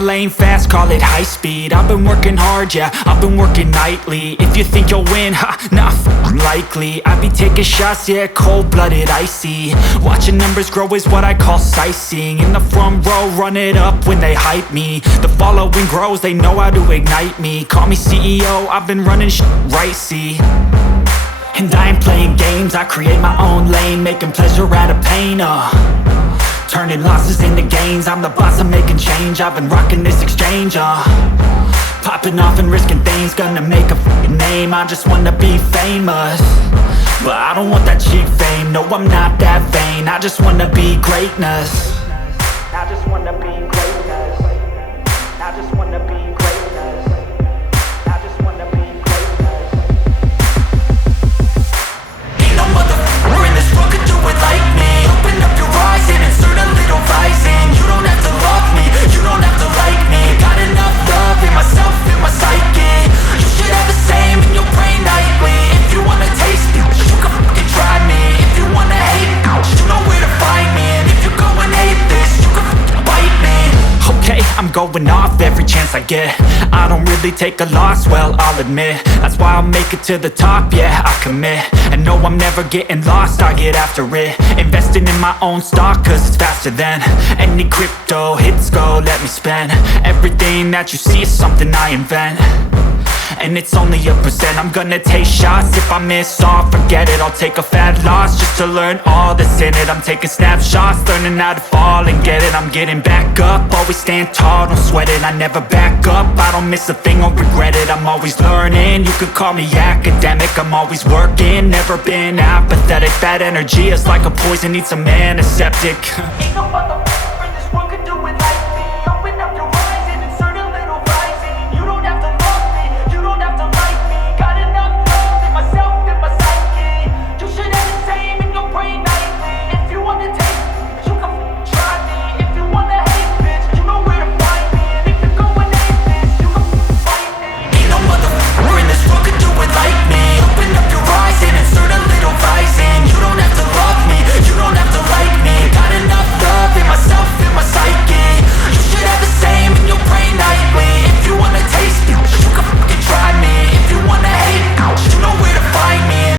lane fast, call it high speed. I've been working hard, yeah, I've been working nightly. If you think you'll win, ha, not likely. I be taking shots, yeah, cold-blooded, icy. Watching numbers grow is what I call sightseeing. In the front row, run it up when they hype me. The following grows, they know how to ignite me. Call me CEO, I've been running right, see. And I ain't playing games, I create my own lane, making pleasure out of pain, turning losses into gains. I'm the boss, I'm making change. I've been rocking this exchange, popping off and risking things. Gonna make a f***ing name. I just wanna be famous, but I don't want that cheap fame. No, I'm not that vain. I just wanna be greatness. I just wanna be greatness. I just wanna be greatness. I just wanna be greatness. Ain't no motherfucker in this world could do it like me. Open up your eyes and insert a little rising. You don't have to love me, you don't have to like me. Got enough love in myself, in my psyche. You should have the same in your brain nightly. If you wanna taste me, you can fucking try me. If you wanna hate me, you know where to find me. And if you go and hate this, you can fucking bite me. Okay, I'm going off every chance I get. I don't really take a loss, well, I'll admit. That's why I'll make it to the top, yeah, I commit. And no, I'm never getting lost, I get after it. Investing in my own stock, cause it's faster than any crypto hits go, let me spend. Everything that you see is something I invent, and it's only a percent. I'm gonna take shots, if I miss all, forget it. I'll take a fat loss just to learn all that's in it. I'm taking snapshots, learning how to fall and get it. I'm getting back up, always stand tall, don't sweat it. I never back up, I don't miss a thing or regret it. I'm always learning, you could call me academic. I'm always working, never been apathetic. That energy is like a poison, needs some antiseptic. Ain't no motherfucker in this world could do it like me. Open up your eyes and insert a little rising. You don't have to love me, you don't have to like me. Got enough love in myself, in my psyche. You should have the same in your brain nightly. If you wanna taste me, you can try me. If you wanna hate bitch, you know where to find me. And if you go and hate this, you can fight me. Ain't no motherfucker in this world could do it like me. Open up your eyes and insert a little rising. You don't have to love me, you don't have to like me. Got enough love in myself, in my psyche. You should have the same in your brain nightly. If you wanna taste me, you can fucking try me. If you wanna hate me, you know where to find me.